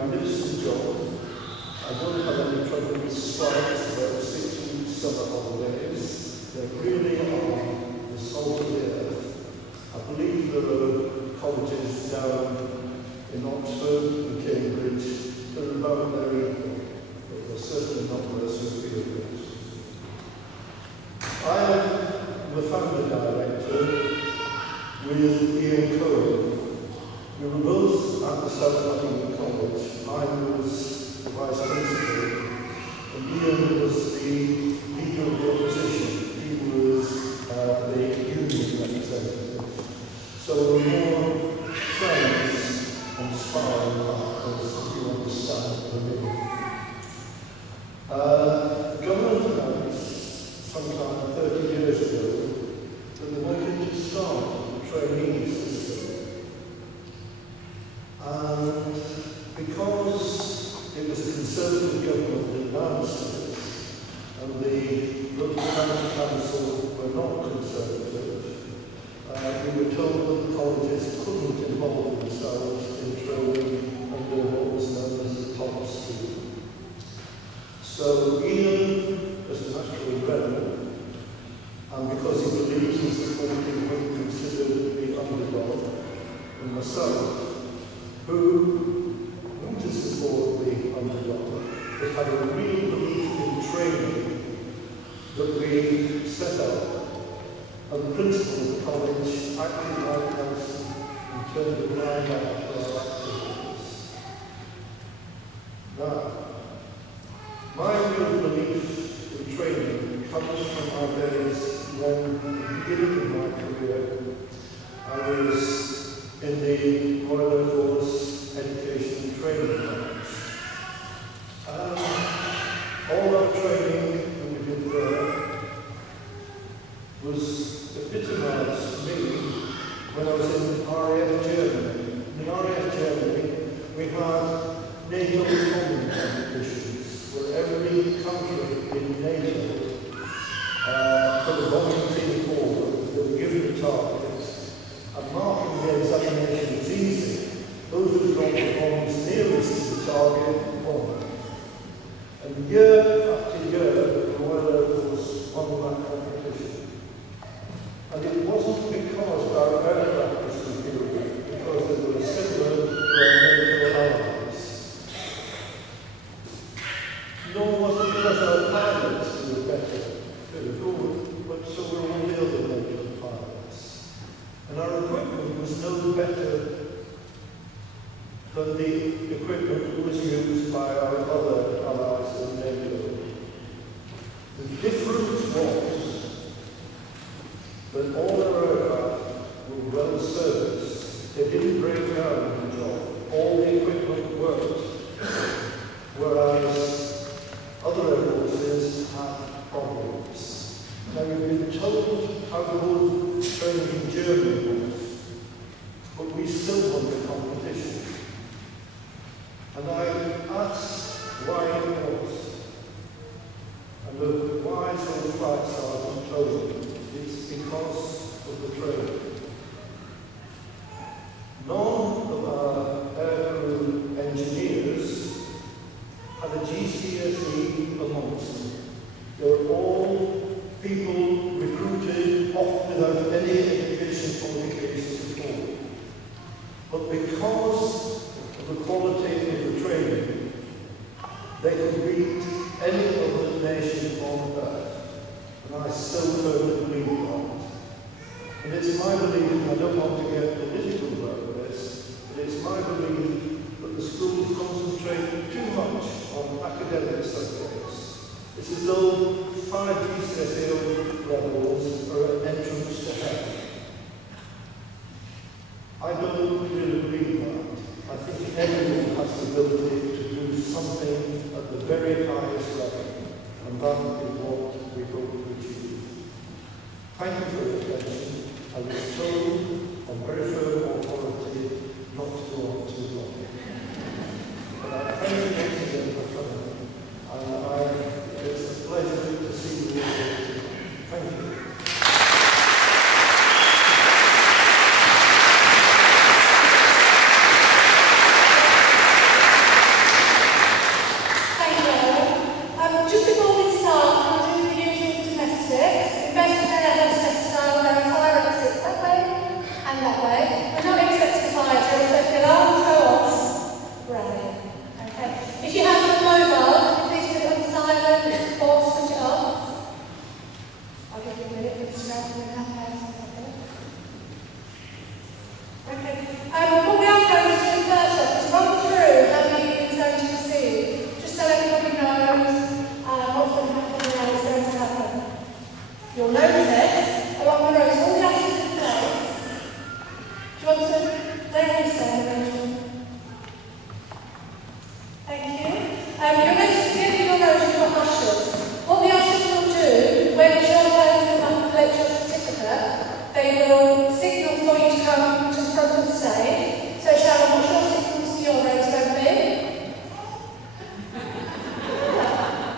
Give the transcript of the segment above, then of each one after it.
magnificent job. I don't have any trouble with strikes about 6 weeks summer holidays. They really are the salt of the earth. I believe there are colleges down in Oxford and Cambridge that are about their equal, but they're certainly not worse superior. I am the founder director with Ian Cohen. We were both at the South Nottingham College. I was the vice principal, and Ian was the leader of the opposition. He was the union representative. So we're more friends and sparring partners, if you understand what I mean. The government announced sometime 30 years ago that they wanted to start a trainee system. And because it was a Conservative government that announced it, and the local county council were not Conservative, we were told that the colleges couldn't involve themselves in training under what was known as the top school. So Ian, as a natural rebel, and because he believes in supporting what he considered the underdog, and myself, who want to support the underdog, but had a real belief in training that we set up, and the principal of the college acted like us and turned a blind eye to our activities. Now, my real belief in training comes from our days when, at the beginning of my career, I was in the Royal Air Force Education and Training College. All our training that we did there was epitomised to me when I was in RAF Germany. In RAF Germany, we had NATO bombing competitions where every country in NATO put a bombing team forward. They were given a target, and marking the examination was easy. Those who got the bombs nearest to the target won. And year after year, the Royal Air Force won that competition. And it wasn't because our aircraft was superior, because they were similar to our NATO allies. Nor was it because our pilots were better, they were good, but so were all the other NATO pilots. And our equipment was no better than the equipment that was used by our other allies in NATO. The difference was that all our aircraft were well serviced. They didn't break down on the job. All the equipment worked, whereas other air forces had problems. Now, you've been told how good training in Germany was, but we still won the competition. And I asked why it was. And the wise old flight sergeant told me it's because of the training. None of our aircrew engineers had a GCSE amongst them. They were all people recruited off without any education qualifications at all. But because of the quality of the training, they could beat any other nation on earth. And I still firmly believe that. And it's my belief, and I don't want to get political about this, but it's my belief that the schools concentrate too much on academic subjects. It's as though 5 GCSE levels are an entrance to heaven. I don't really believe that. I think everyone has the ability to do something at the very highest level, and that is what we hope to achieve. Thank you for your attention. I was told on very firm authority not to go on too long. But I thank you once again for coming, and it's a pleasure to see you all. Thank you. You'll notice at the end of your rows you've got ushers. What the ushers will do, when it's your turn to come and collect your certificate, they will signal for you to come to the front of the stage. So Sharon, what's your signals for your rows going to be?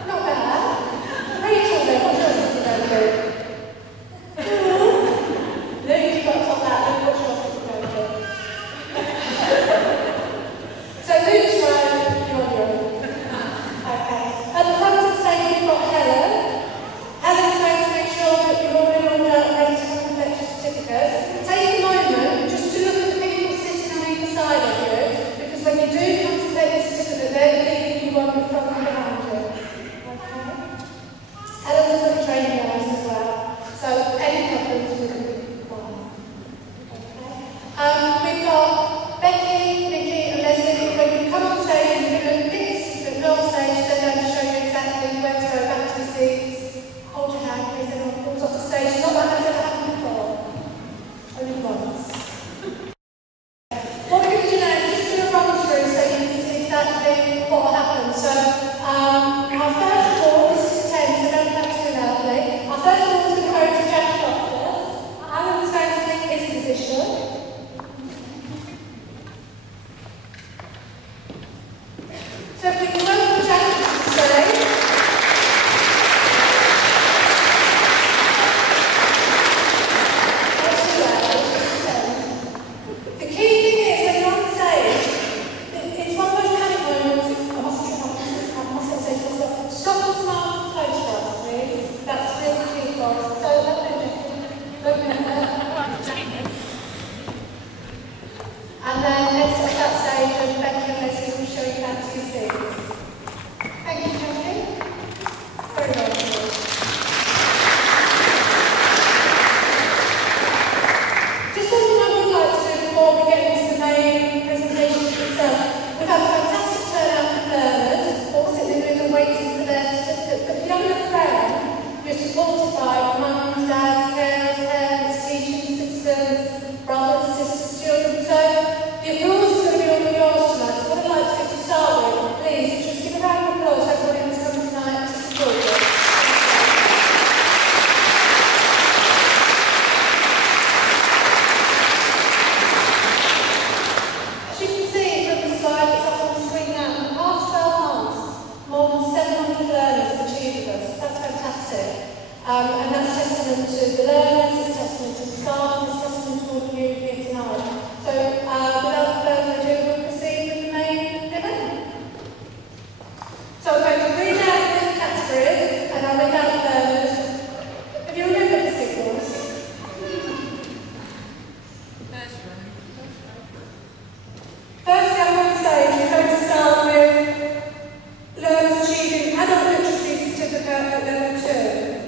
Not bad. Rachel then, what's your signal going to be? Luke, you've got to top that. Luke, what's your signal going to be? So Luke's row, you're on your own. Okay. At the front of the stage we've got Helen. Helen's going to make sure that you're all in order, ready to come and collect your certificates. Take a moment just to look at the people sitting on either side of you, because when you do come to collect your certificate, they're leaving you on in front and behind you. Okay? Helen's got the training hours as well, so any problems we can be fine. Okay? We've got Becky, Nikki and Leslie. When you come on stage and you're going to pick your certificate, go on stage, they're going to show you exactly where to go back to your seats. Hold your hand in case anyone falls off the stage. Not that has ever happened before. Only once. What we're going to do now is just do a run through so you can see exactly what will happen. So, our first ball, this is 10, so don't clap too loudly. Our first ball is going to go to Jack Doctor. Alan's going to take his position. So if we can welcome Jack to the stage. The key thing is when you're on stage, it's one of those panic moments. Stop and smile for photographs, please. That's really key for us. So look at that. And then next up that stage, when Becky and Leslie will show you back to your seats. Thank you, Jackie. Very well done. Just something I would like to do before we get into the main presentation itself. We've had a fantastic turnout of learners, all sitting in the middle waiting for their certificates. But if you have a look around, you're supported by mums, dads, carers, parents, teaching assistants, brothers, sisters, children. So the applause is going to be all yours tonight. So what I'd like to do to start with, please, just give a round of applause to everybody who's come tonight to support you. As you can see from the slide that's up on the screen now, in the past 12 months, more than 700 learners have achieved this. That's fantastic. And that's testament to the learners, it's testament to the staff, it's testament to all of you here tonight. So without further ado, we'll proceed with the main event. So I'm going to read out the categories and I'll read out the learners. Have you remembered the signals? First up on stage, we're going to start with learners achieving adult literacy certificate at level 2.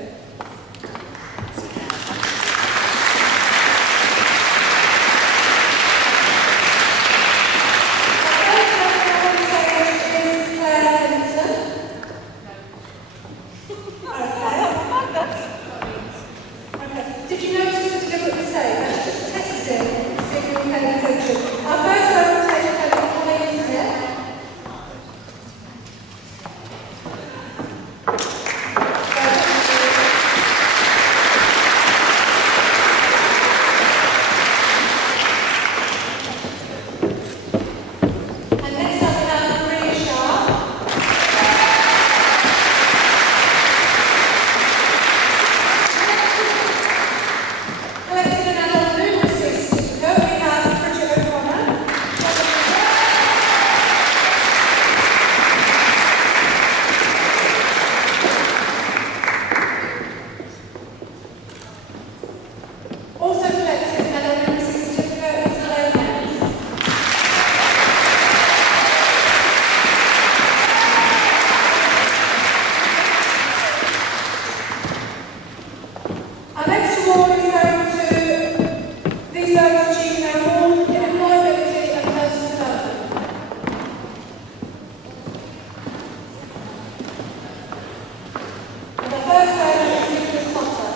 Did you notice the deliberate mistake? That's just testing to see if you're paying attention. Our first presentation is Holly, isn't it? And next up we have Maria Sharp. Collecting an adult numeracy certificate, we have Bridget O'Connor. Also collecting an adult numeracy certificate is Claire Hens. Our next award is going to these learners achieving their award in employability and personal development. And the first learner is Nicholas Potter.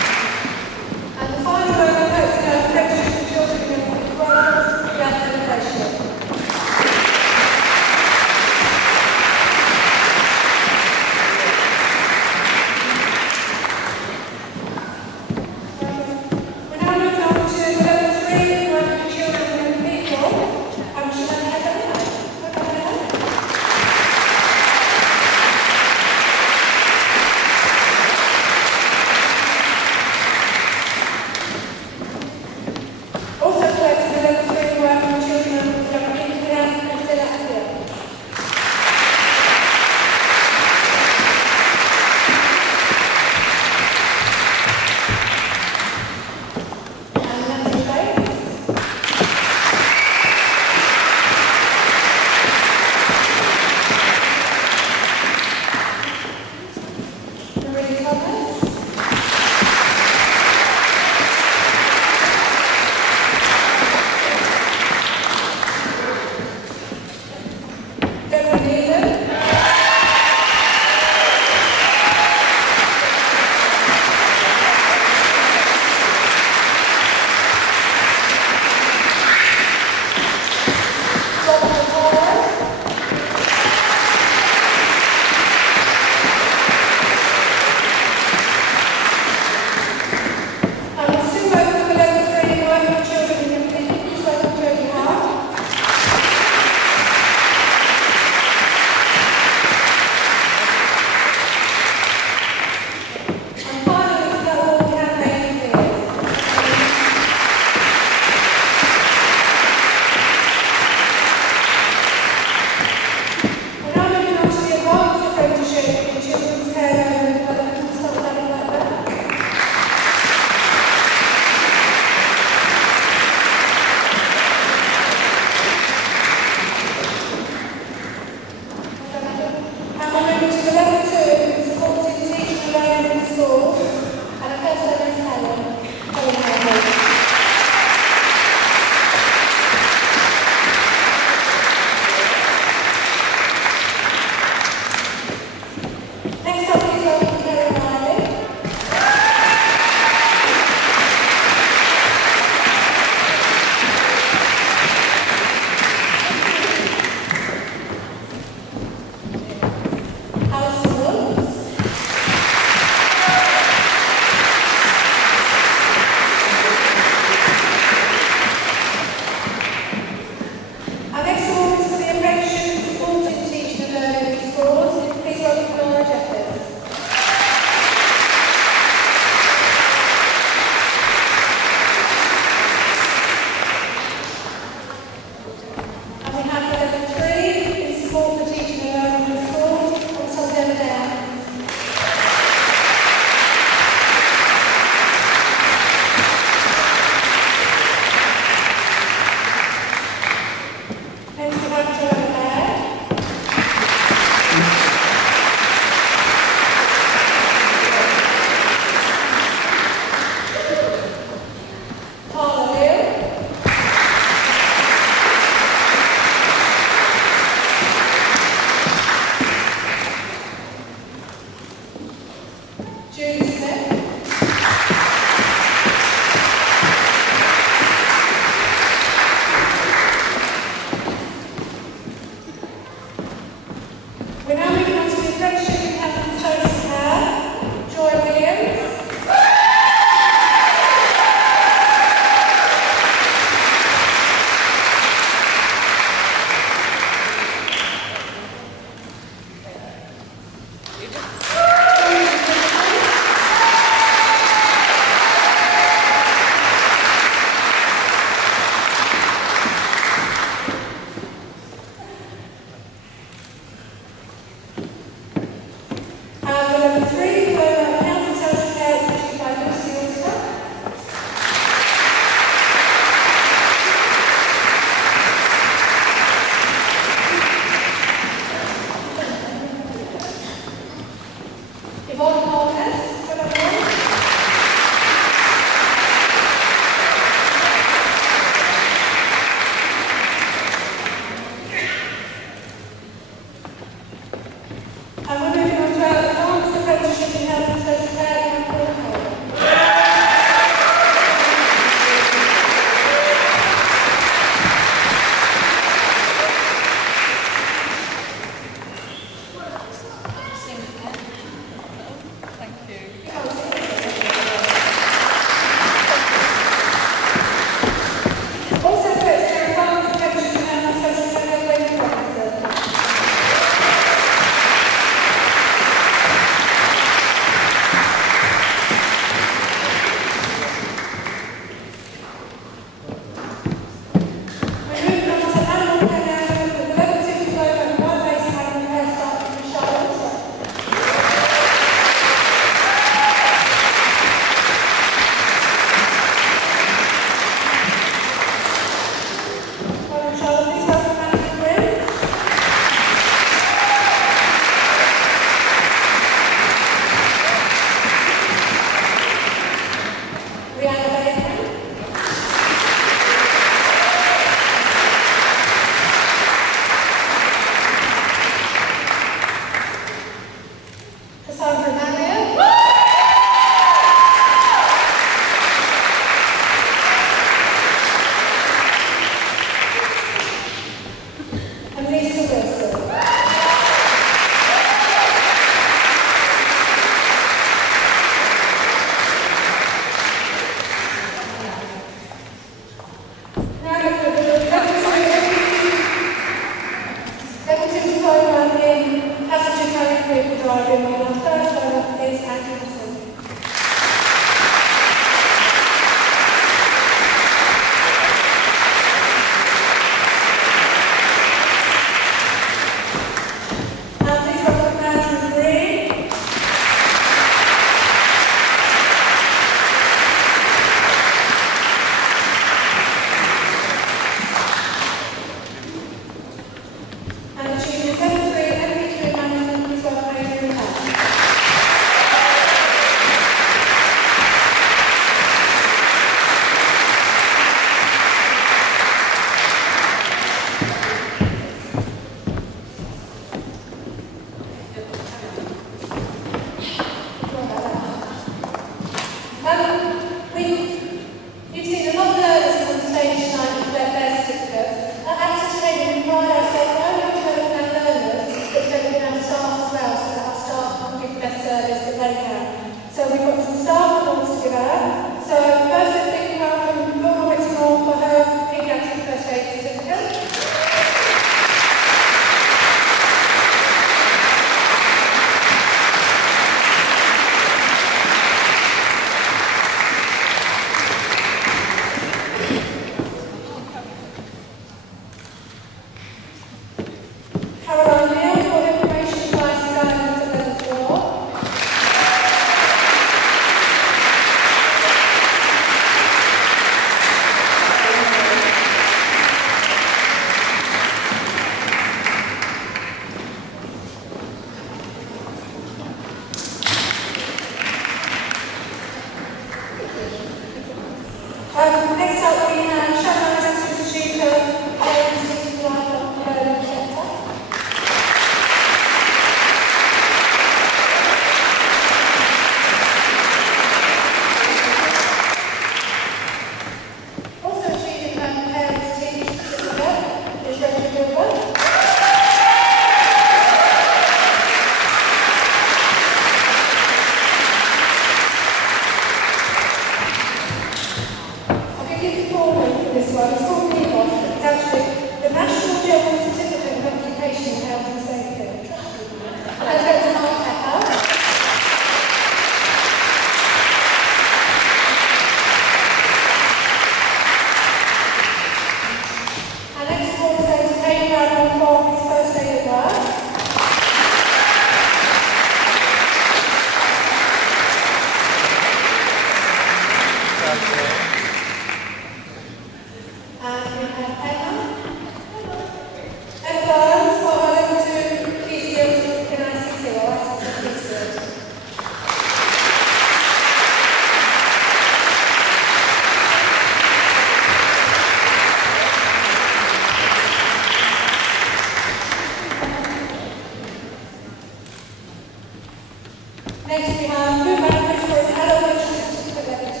Next we have Blue Language for his adult literacy certificate level 2.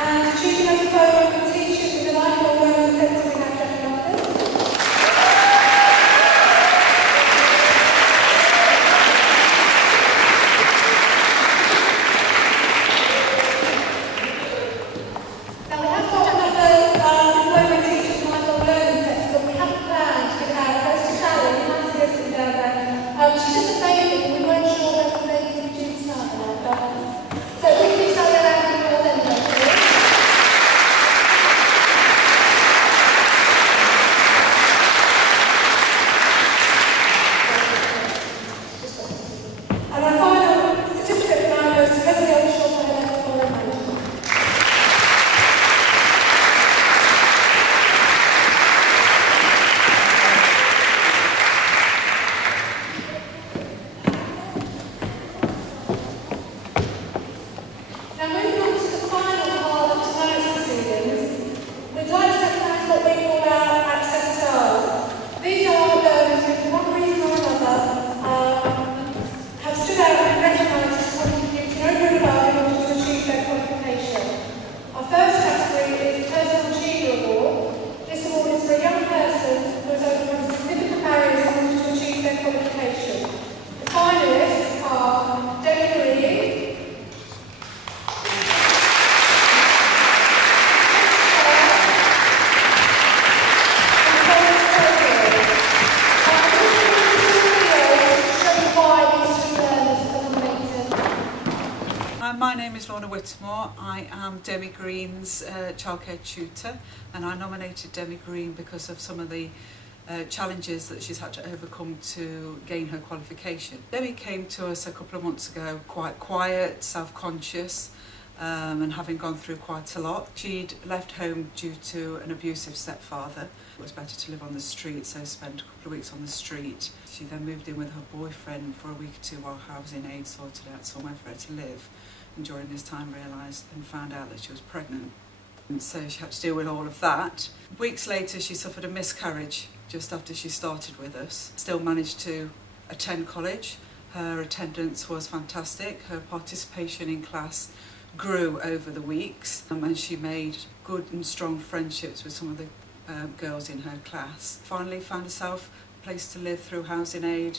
And achieving a diploma in teaching with a lifelong learning centre we have Jack London. My name is Lorna Whitmore. I am Demi Green's childcare tutor, and I nominated Demi Green because of some of the challenges that she's had to overcome to gain her qualification. Demi came to us a couple of months ago quite quiet, self-conscious, and having gone through quite a lot. She'd left home due to an abusive stepfather. It was better to live on the street, so spent a couple of weeks on the street. She then moved in with her boyfriend for a week or two while housing aid sorted out somewhere for her to live. And during this time realised and found out that she was pregnant. And so she had to deal with all of that. Weeks later she suffered a miscarriage just after she started with us. Still managed to attend college. Her attendance was fantastic. Her participation in class grew over the weeks, and she made good and strong friendships with some of the girls in her class. Finally found herself a place to live through housing aid,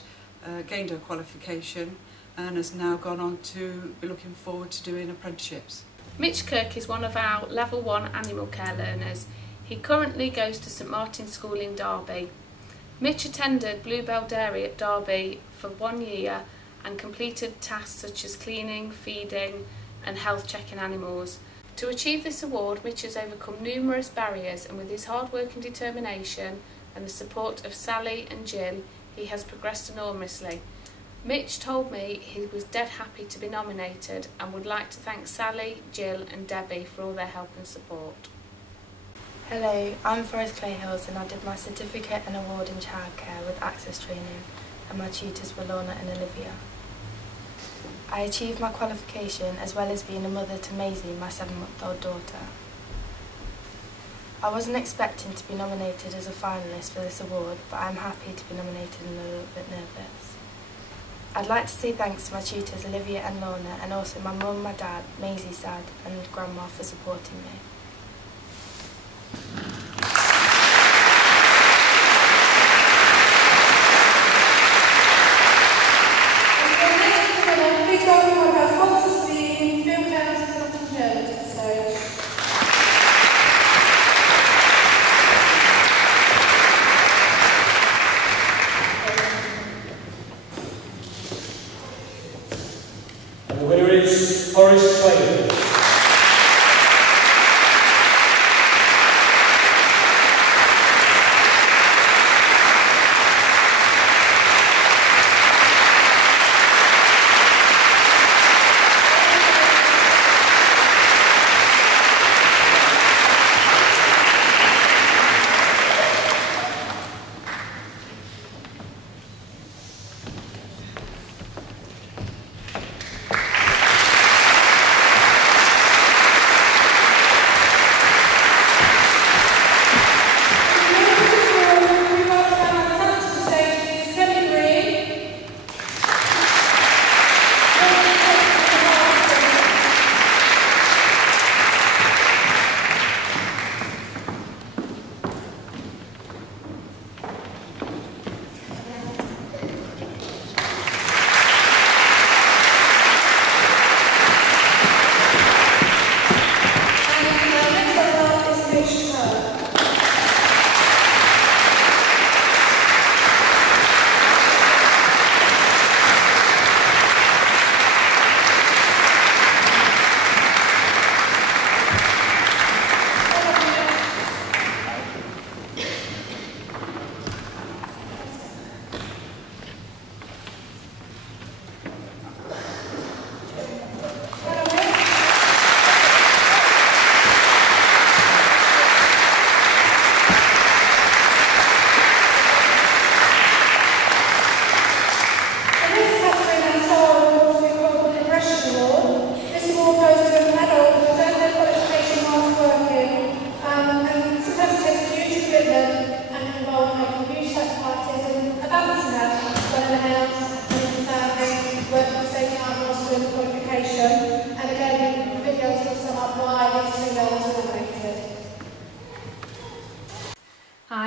gained her qualification, and has now gone on to be looking forward to doing apprenticeships. Mitch Kirk is one of our Level 1 animal care learners. He currently goes to St Martin's School in Derby. Mitch attended Bluebell Dairy at Derby for 1 year and completed tasks such as cleaning, feeding and health checking animals. To achieve this award, Mitch has overcome numerous barriers, and with his hard work and determination and the support of Sally and Jill, he has progressed enormously. Mitch told me he was dead happy to be nominated and would like to thank Sally, Jill and Debbie for all their help and support. Hello, I'm Forrest Clayhills and I did my certificate and award in childcare with Access Training, and my tutors were Lorna and Olivia. I achieved my qualification as well as being a mother to Maisie, my 7-month-old daughter. I wasn't expecting to be nominated as a finalist for this award, but I'm happy to be nominated and a little bit nervous. I'd like to say thanks to my tutors Olivia and Lorna, and also my mum, my dad, Maisie's dad and grandma for supporting me. Please welcome one of our sponsors, the Film House of Nottingham, to the stage. And the winner is Forrest Clayhills.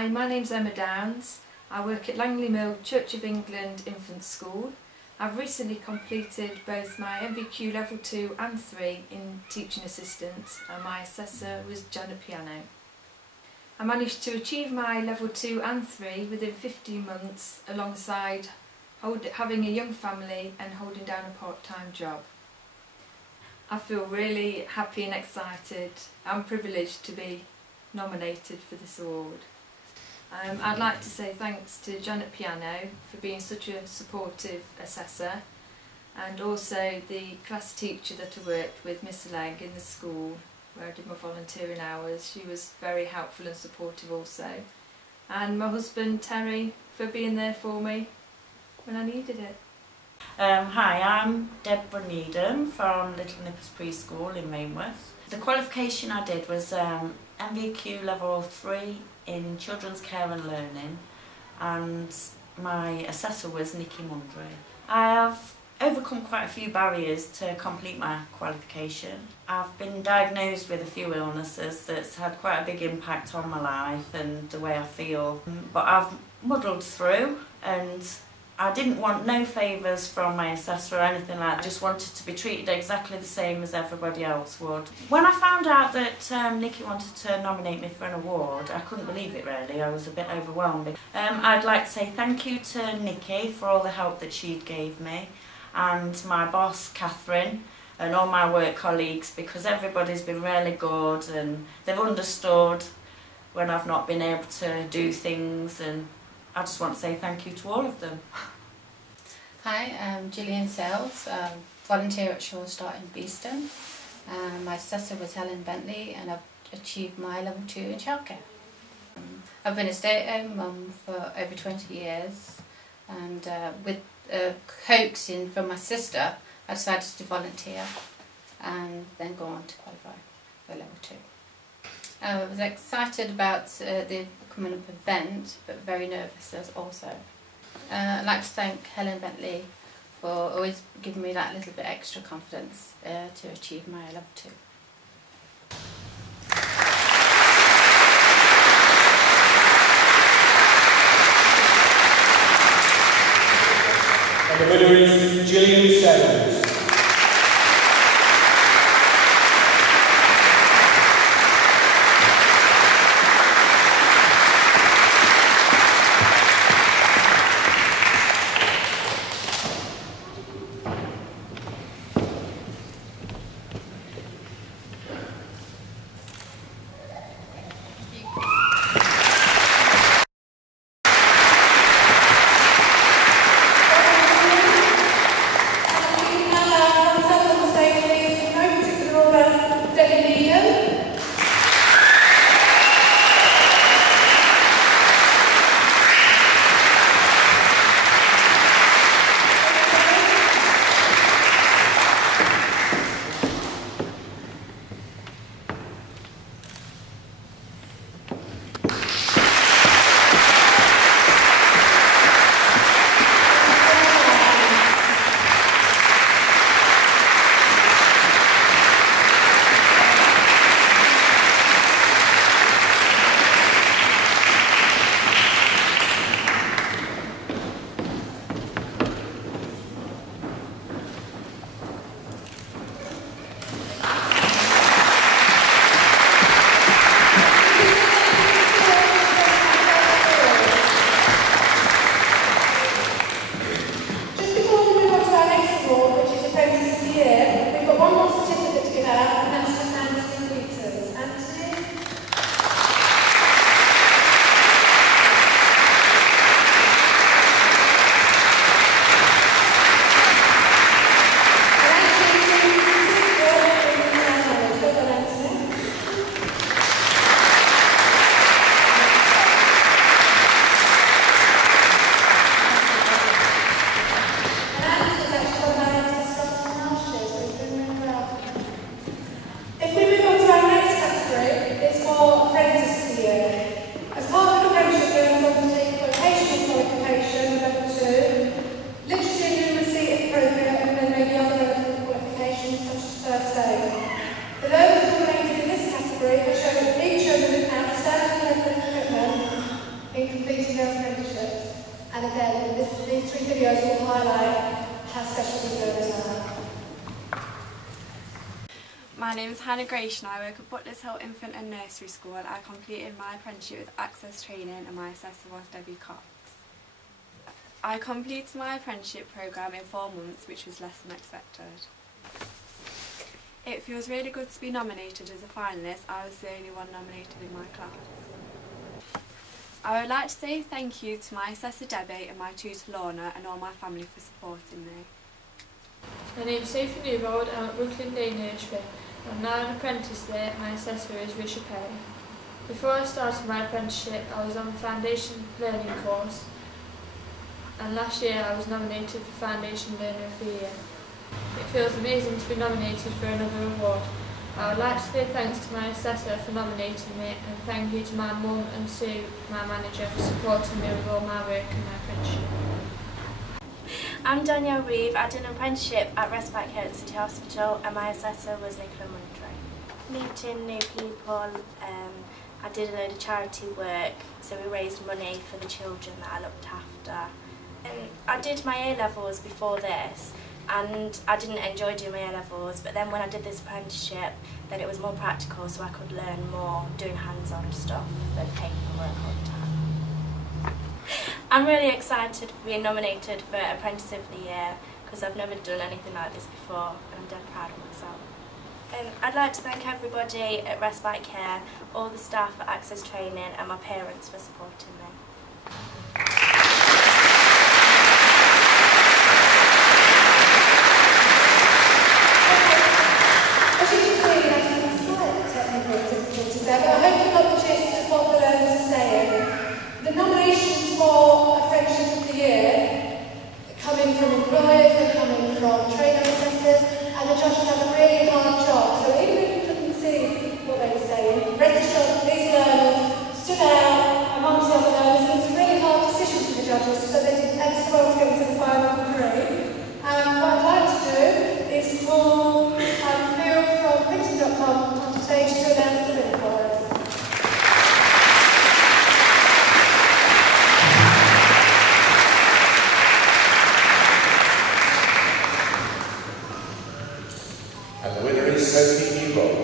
Hi, my name's Emma Downs. I work at Langley Mill Church of England Infant School. I've recently completed both my MVQ level 2 and 3 in teaching assistant, and my assessor was Janet Piano. I managed to achieve my level 2 and 3 within 15 months alongside having a young family and holding down a part-time job. I feel really happy and excited and privileged to be nominated for this award. I'd like to say thanks to Janet Piano for being such a supportive assessor, and also the class teacher that I worked with, Miss Legg, in the school where I did my volunteering hours. She was very helpful and supportive also. And my husband Terry for being there for me when I needed it. Hi, I'm Deborah Needham from Little Nippers Preschool in Mainworth. The qualification I did was MVQ level 3 in children's care and learning, and my assessor was Nikki Mundry. I have overcome quite a few barriers to complete my qualification. I've been diagnosed with a few illnesses that's had quite a big impact on my life and the way I feel, but I've muddled through, and I didn't want no favours from my assessor or anything like that. I just wanted to be treated exactly the same as everybody else would. When I found out that Nikki wanted to nominate me for an award, I couldn't believe it really. I was a bit overwhelmed. I'd like to say thank you to Nikki for all the help that she gave me, and my boss Catherine, and all my work colleagues, because everybody's been really good and they've understood when I've not been able to do things, and I just want to say thank you to all of them. Hi, I'm Gillian Sells, volunteer at Shaw Start in Beeston. My assessor was Helen Bentley, and I've achieved my level 2 in childcare. I've been a stay-at-home mum for over 20 years, and with coaxing from my sister, I decided to volunteer and then go on to qualify for level 2. I was excited about the coming up event, but very nervous also. I'd like to thank Helen Bentley for always giving me that little bit extra confidence to achieve my level 2. And the winner is Gillian Sells. My name is Hannah Grace and I work at Butler's Hill Infant and Nursery School. I completed my apprenticeship with Access Training and my assessor was Debbie Cox. I completed my apprenticeship programme in 4 months, which was less than expected. It feels really good to be nominated as a finalist. I was the only one nominated in my class. I would like to say thank you to my assessor Debbie and my tutor Lorna and all my family for supporting me. My name is Sophie Newbold. I'm at Brooklyn Day Nursery. I'm now an apprentice there. My assessor is Risha Perry. Before I started my apprenticeship, I was on the Foundation Learning course, and last year I was nominated for Foundation Learner of the Year. It feels amazing to be nominated for another award. I would like to say thanks to my assessor for nominating me, and thank you to my mum and Sue, my manager, for supporting me with all my work and my apprenticeship. I'm Danielle Reeve. I did an apprenticeship at Respite Care at City Hospital and my assessor was Nicola Mundry. Meeting new people, I did a load of charity work, so we raised money for the children that I looked after. I did my A-levels before this and I didn't enjoy doing my A-levels, but then when I did this apprenticeship then it was more practical, so I could learn more doing hands-on stuff than paperwork all the time. I'm really excited for being nominated for Apprentice of the Year because I've never done anything like this before and I'm dead proud of myself. I'd like to thank everybody at Respite Care, all the staff at Access Training and my parents for supporting me. As you can see, we have some slight technical difficulties there, but I hope you got the gist of what the learners are saying. The nominations for Apprenticeship of the Year coming from employers, they're coming from trainer assessors, and the judges have a really hard job. So even if you couldn't see what they were saying, rest assured these learners stood out amongst the other learners, and it was a really hard decision for the judges, so they did extra well to get to the final 3. And what I'd like to do is call Phil from Printing.com on stage to announce the winner for us. And the winner is Sophie Newbold.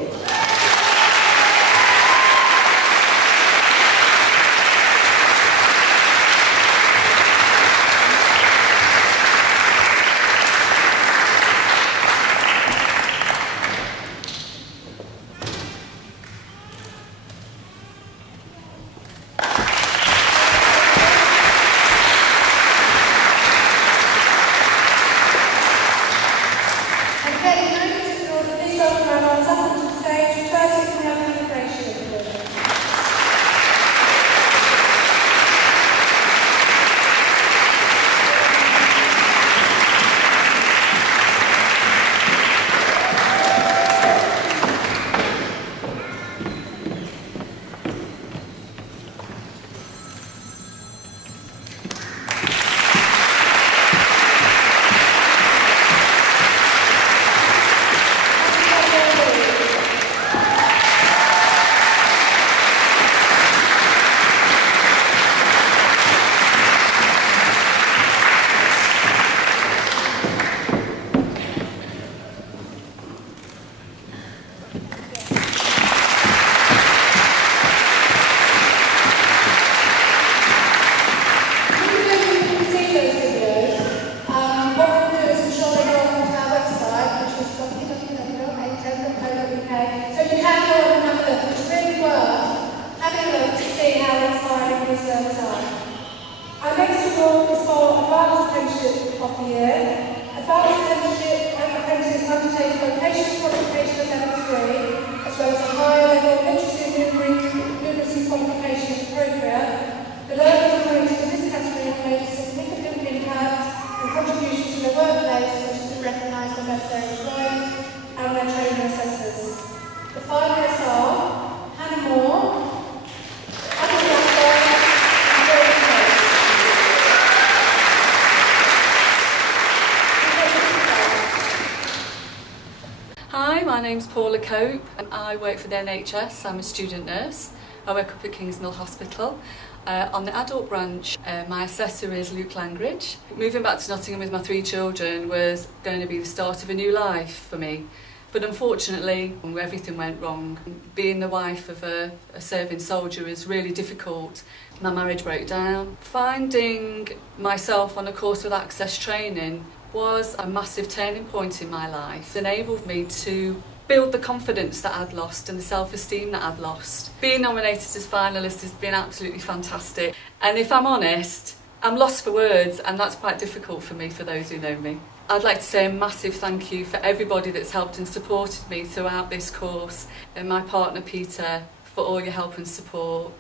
My name's Paula Cope and I work for the NHS. I'm a student nurse. I work up at Kingsmill Hospital. On the adult branch, my assessor is Luke Langridge. Moving back to Nottingham with my 3 children was going to be the start of a new life for me. But unfortunately, everything went wrong. Being the wife of a serving soldier is really difficult. My marriage broke down. Finding myself on a course with Access Training was a massive turning point in my life. It enabled me to build the confidence that I'd lost and the self-esteem that I'd lost. Being nominated as finalist has been absolutely fantastic. And if I'm honest, I'm lost for words, and that's quite difficult for me, for those who know me. I'd like to say a massive thank you for everybody that's helped and supported me throughout this course, and my partner Peter for all your help and support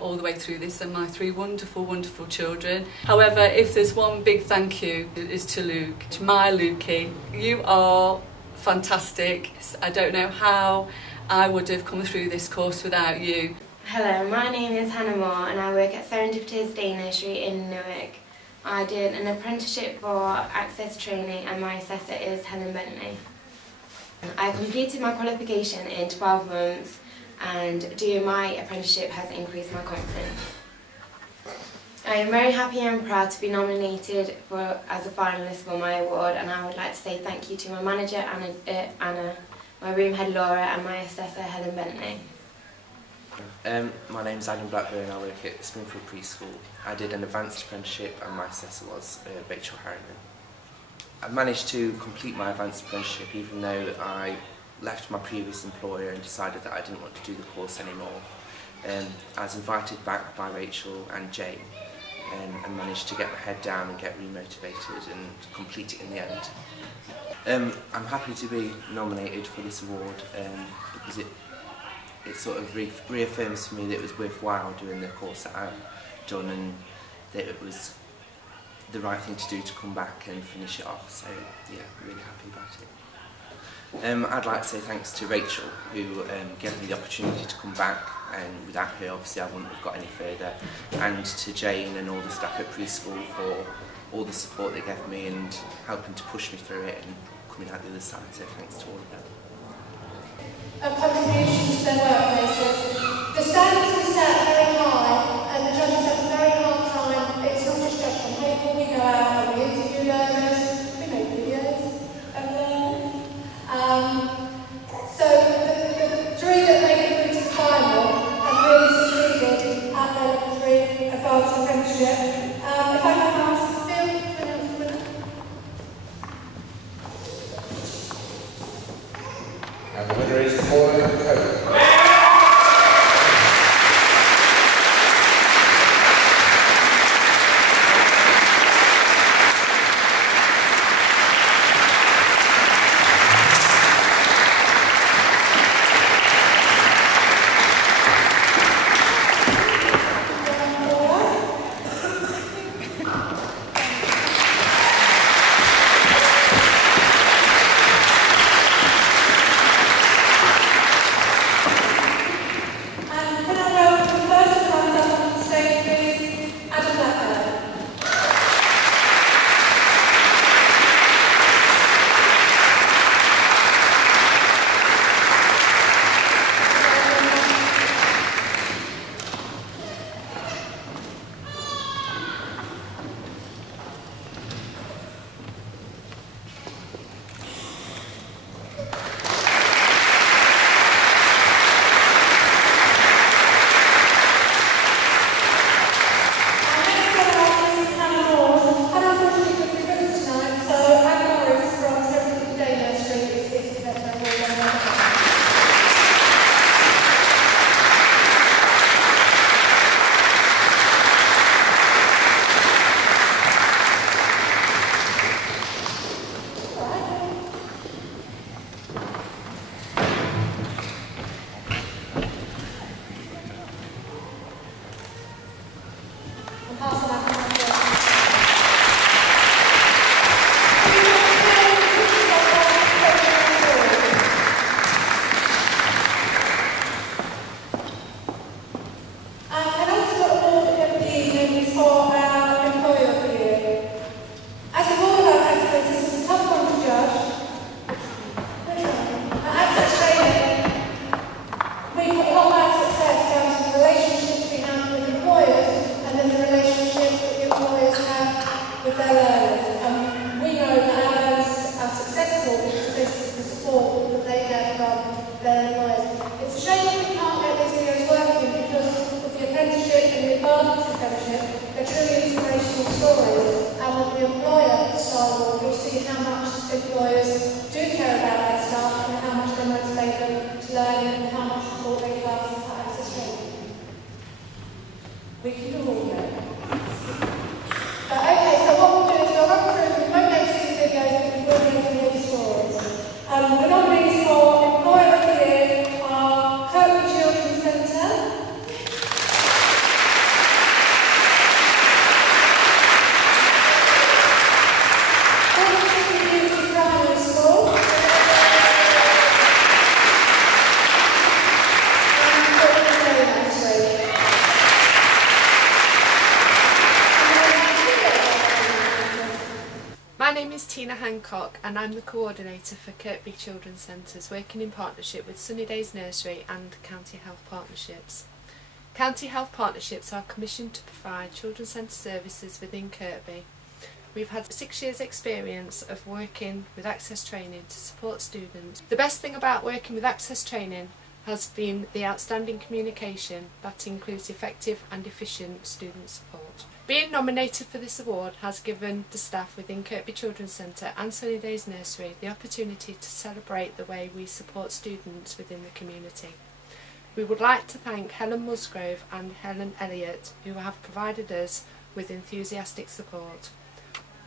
all the way through this, and my 3 wonderful, wonderful children. However, if there's one big thank you, it is to Luke, to my Lukey. You are fantastic. I don't know how I would have come through this course without you. Hello, my name is Hannah Moore and I work at Serendipity's Day Nursery in Newark. I did an apprenticeship for Access Training and my assessor is Helen Bentley. I completed my qualification in 12 months and doing my apprenticeship has increased my confidence. I am very happy and proud to be nominated as a finalist for my award, and I would like to say thank you to my manager Anna, my room head Laura and my assessor Helen Bentley. My name is Adam Blackburn, I work at Springfield Preschool. I did an advanced apprenticeship and my assessor was Rachel Harriman. I managed to complete my advanced apprenticeship even though I left my previous employer and decided that I didn't want to do the course anymore. I was invited back by Rachel and Jane and managed to get my head down and get remotivated and complete it in the end. I'm happy to be nominated for this award because it sort of reaffirms for me that it was worthwhile doing the course that I've done and that it was the right thing to do to come back and finish it off, so yeah, really happy about it. I'd like to say thanks to Rachel who gave me the opportunity to come back, and without her obviously I wouldn't have got any further, and to Jane and all the staff at preschool for all the support they gave me and helping to push me through it and coming out the other side, so thanks to all of them. Contributions to their workplaces. The standards we set are very high and the judges have a very hard time. It's not just judged on paper, we go out and we interview learners, we make videos of them. So the 3 that made it through to the final have really succeeded at their level 3 advanced apprenticeship. If I can ask Phil to announce the winner. And the winner is Kirkby. We can do all that. Okay, so what we'll do is we'll run through, we won't make these videos, but we will make some more stories. The nominees for Employer of the Year are Kirkby Children's Centre, Primary School, My name is Tina Hancock and I'm the coordinator for Kirkby Children's Centres, working in partnership with Sunny Days Nursery and County Health Partnerships. County Health Partnerships are commissioned to provide children's centre services within Kirkby. We've had 6 years' experience of working with Access Training to support students. The best thing about working with Access Training has been the outstanding communication that includes effective and efficient student support. Being nominated for this award has given the staff within Kirkby Children's Centre and Sunny Days Nursery the opportunity to celebrate the way we support students within the community. We would like to thank Helen Musgrove and Helen Elliott, who have provided us with enthusiastic support,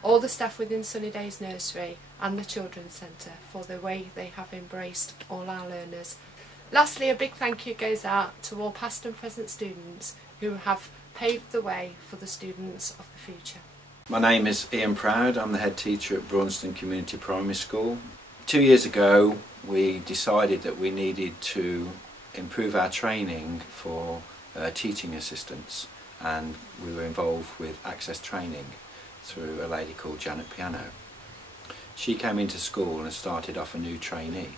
all the staff within Sunny Days Nursery and the Children's Centre for the way they have embraced all our learners. Lastly, a big thank you goes out to all past and present students who have paved the way for the students of the future. My name is Ian Proud. I'm the head teacher at Braunston Community Primary School. 2 years ago we decided that we needed to improve our training for teaching assistants, and we were involved with Access Training through a lady called Janet Piano. She came into school and started off a new trainee.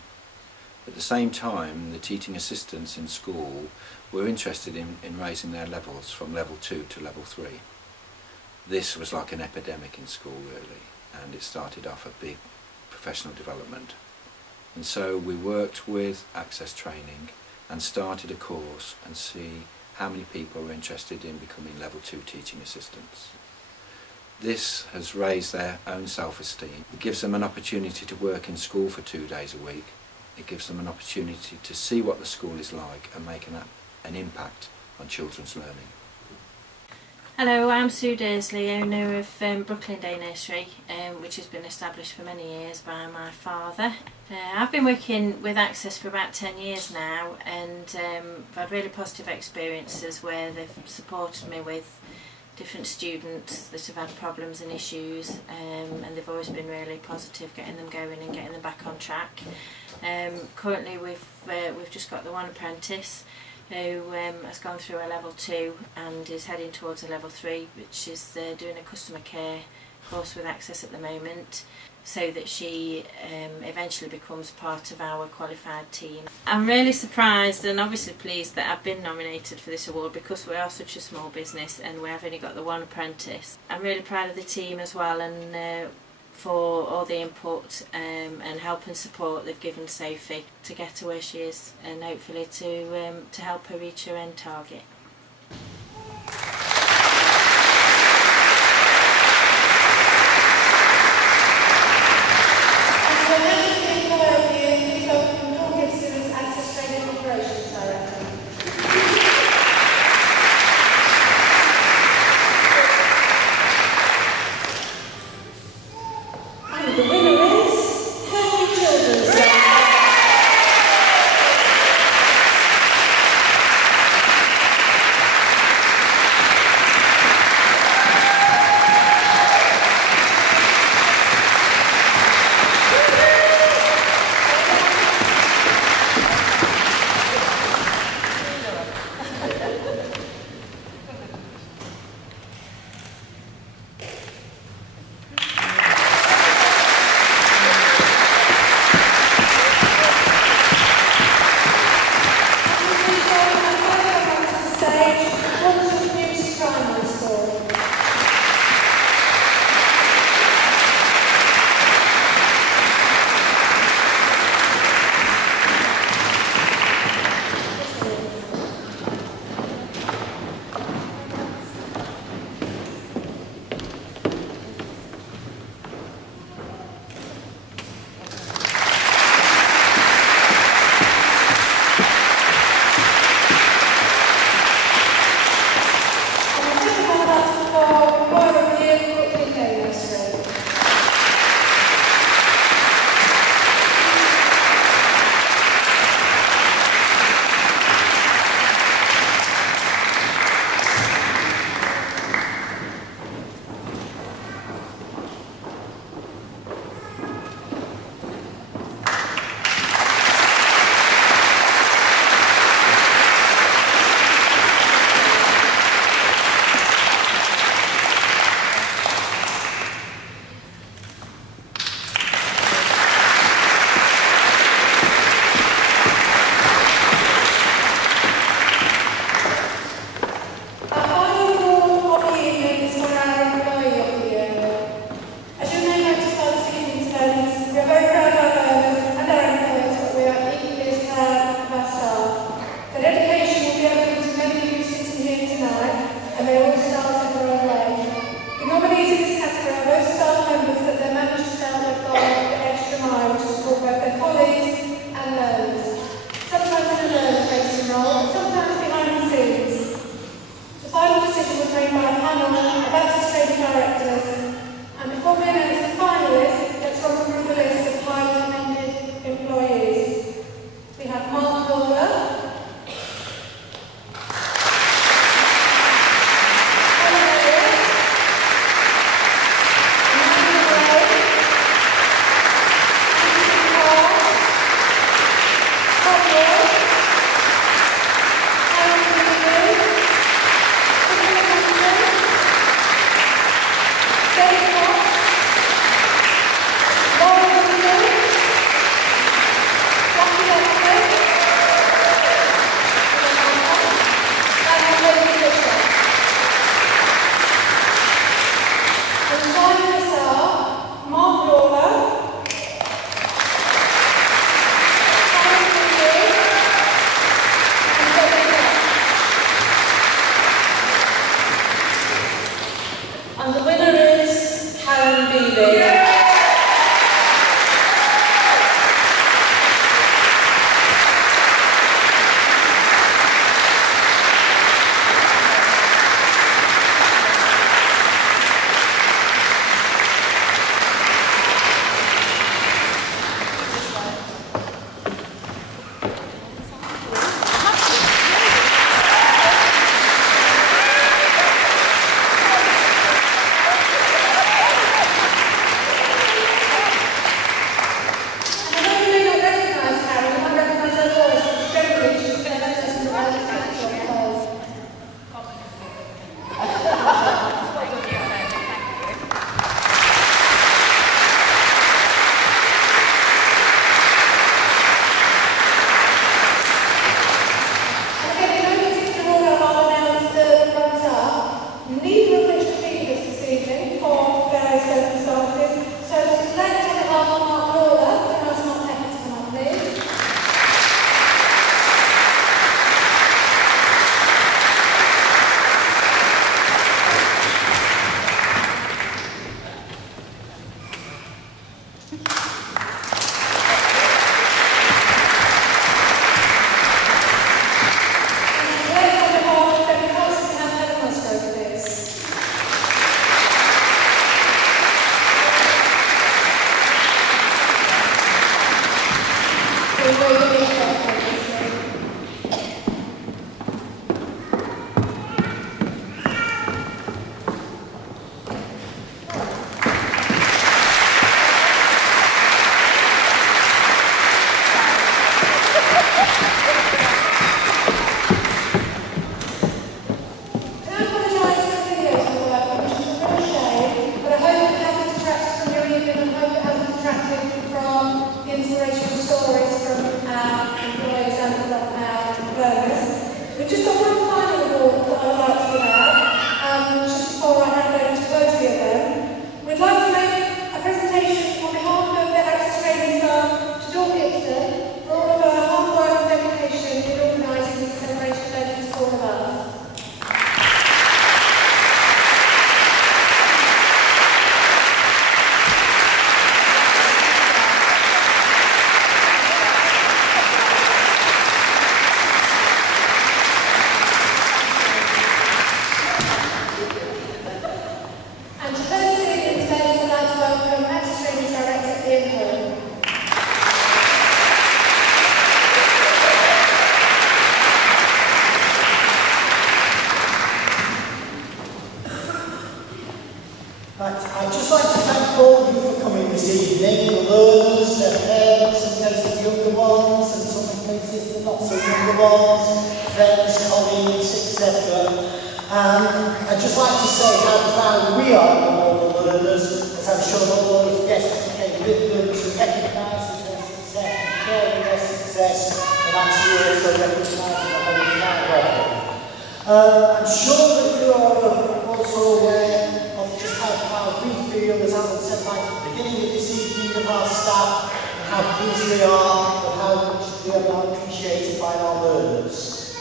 At the same time, the teaching assistants in school were interested in raising their levels from level 2 to level 3. This was like an epidemic in school really, and it started off a big professional development. And so we worked with Access Training and started a course and see how many people were interested in becoming level 2 teaching assistants. This has raised their own self-esteem. It gives them an opportunity to work in school for 2 days a week. It gives them an opportunity to see what the school is like and make an impact on children's learning. Hello, I'm Sue Dursley, owner of Brooklyn Day Nursery, which has been established for many years by my father. I've been working with Access for about 10 years now, and I've had really positive experiences where they've supported me with different students that have had problems and issues, and they've always been really positive, getting them going and getting them back on track. Currently we've just got the one apprentice who has gone through a level 2 and is heading towards a level 3, which is doing a customer care course with Access at the moment, so that she eventually becomes part of our qualified team. I'm really surprised and obviously pleased that I've been nominated for this award because we are such a small business and we have only got the one apprentice. I'm really proud of the team as well, and for all the input and help and support they've given Sophie to get to where she is, and hopefully to help her reach her end target. The winner is Kirkby Children's Centre. loved ones, friends, colleagues, etc. I'd just like to say how proud we are of all the learners, as I'm sure all those guests came with them to recognise their success and sharing their success, and actually also recognising the whole entire record. I'm sure that you are also aware of just how proud we feel, as Alan said right at the beginning of this evening, of our staff, and how pleased we are, and how much they are appreciated by our learners.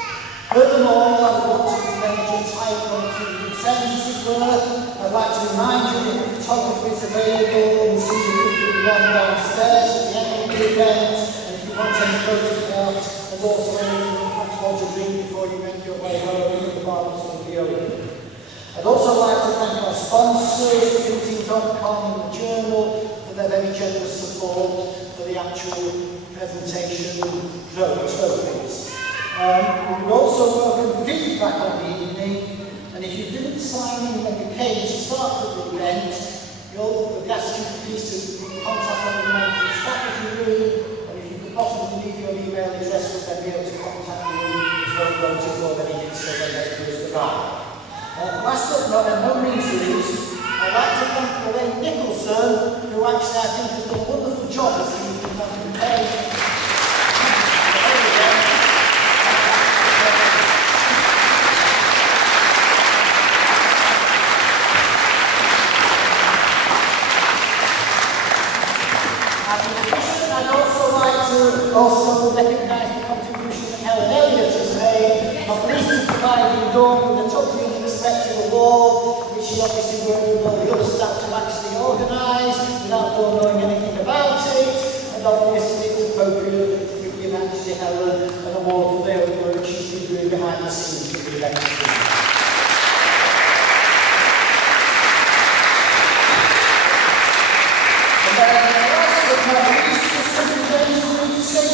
Furthermore, I want to commend your tight contributing as it were. I'd like to remind you that the photography is available in the one downstairs at the end of the event, and if you want any photographs, there's also anything you perhaps want to drink before you make your way home, the bars will be open. I'd also like to thank our sponsors, Printing.com and the Journal, for their very generous support for the actual presentation trophies. We would also welcome feedback on the evening, and if you didn't sign in when you came to start the event, we'll ask you please to contact one of the members of staff as you leave, and if you could possibly leave your email address, we'll then be able to contact you as well or any hits so when they first arrive. Last but not by no means least, I'd like to thank Lorraine Nicholson, who actually I think has done a wonderful job this evening on preparing. Also recognise the contribution that Helen Elliott has made. I'm pleased to provide you Dawn with a totally unexpected award, which she obviously worked with all the other staff to actually organise, without Dawn knowing anything about it, and obviously it's appropriate to give actually Helen an award for their work she's been doing behind the scenes for the event. And then last but not least, just something very sweet to say